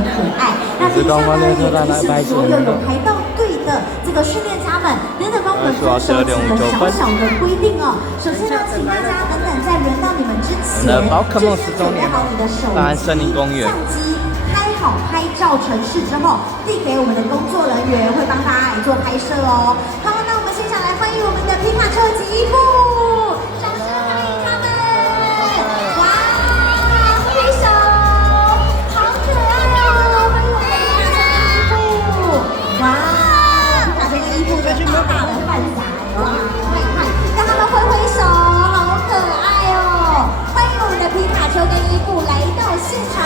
很可爱。那接下来也提醒所有有排到队的这个训练家们，等等帮我们遵守几个小小的规定哦。首先呢，请大家等等在轮到你们之前，先准备好你的手机、相机。拍好拍照程式之后，递给我们的工作人员，会帮大家来做拍摄哦。好，那我们现场来欢迎我们的皮卡丘及伊布，掌声欢迎他们！哇，挥手，好可爱哦！欢迎我们的皮卡丘伊布，哇，皮卡丘伊布跟大大的范侠，哇，看，让他们挥挥手，好可爱哦！欢迎我们的皮卡丘跟伊布来到现场。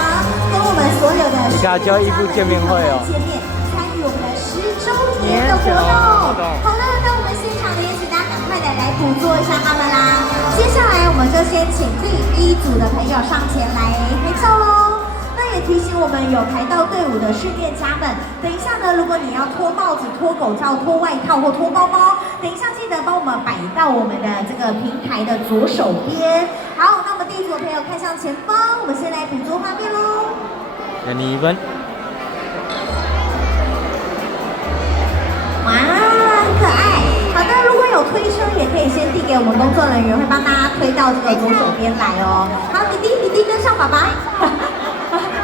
跟我们所有的皮卡丘伊布见面会哦，参与我们的10周年的活动。好的，那我们现场呢也请大家赶快的来捕捉一下他们啦。接下来我们就先请第1组的朋友上前来拍照喽。那也提醒我们有排到队伍的训练家们，等一下呢，如果你要脱帽子、脱口罩、脱外套或脱包包，等一下记得帮我们摆到我们的这个平台的左手边。好，那我们第1组的朋友看向前方，我们先来捕捉画面喽。给你1分。哇，很可爱。好的，如果有推车，也可以先递给我们工作人员，会帮大家推到这个左手边来哦。好，弟弟跟上爸爸，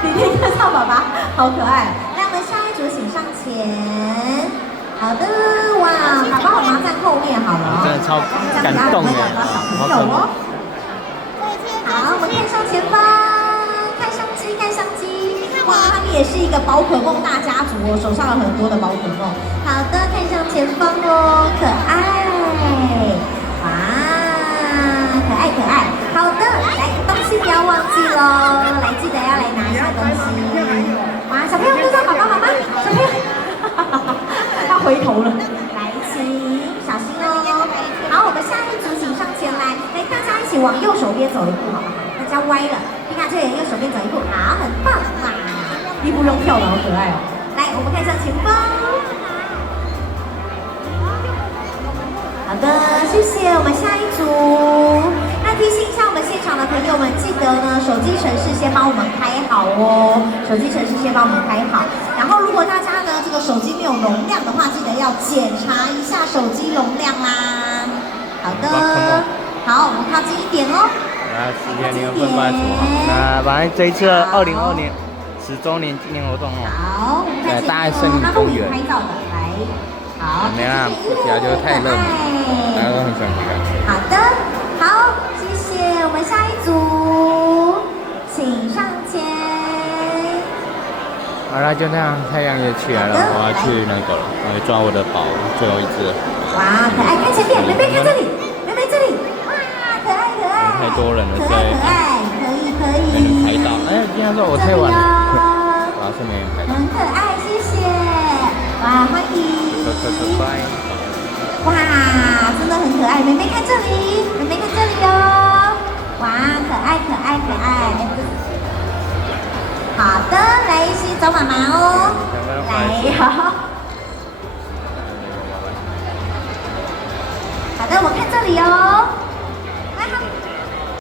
弟弟跟上爸爸，好可爱。那我们下一组请上前。好的，哇，爸爸妈妈站后面好了哦。真的超感动的，小朋友哦。好，我们看向前方，看相机，看相机。哇，他们也是一个宝可梦大家族哦，手上有很多的宝可梦。好的，看向前方哦，可爱。哇，可爱可爱。好的，来，东西不要忘记喽，来记得要来拿一下东西。哇，小朋友跟上爸爸妈妈，小朋友，他回头了。来，请小心哦。好，我们下一组请上前来，来大家一起往右手边走一步，好不好？大家歪了，皮卡丘也右手边走一步，好，很棒哇！伊布用跳的好可爱哦。来，我们看向前方。好的，谢谢。我们下一组。那提醒一下我们现场的朋友们，记得呢，手机程式先帮我们开好哦。手机程式先帮我们开好。然后，如果大家呢这个手机没有容量的话，记得要检查一下手机容量啦。好的，好，我们靠近一点哦。来，10天0分8组。那反正这一次2022年10周年纪念活动哦。好，我们看大爱森林公园。拍照的，来，好。没啦，皮卡丘太热门，大家都很喜欢皮卡丘。好的，好，谢谢。我们下一组，请上前。好了，就这样，太阳也起来了，我要去那个了，我要抓我的宝，最后一只。哇，可爱，看前面，妹妹看这里，妹妹这里，哇，可爱可爱。太多人了，可爱可爱，可以可以。没人拍到，哎，今天说我太晚了，然后是没人拍到。很可爱，谢谢。哇，欢迎。拜。哇，真的很可爱，妹妹看这里，妹妹看这里哦。哇，可爱可爱可爱。好的，来一起找妈妈哦。来，好。好的，我看这里哦。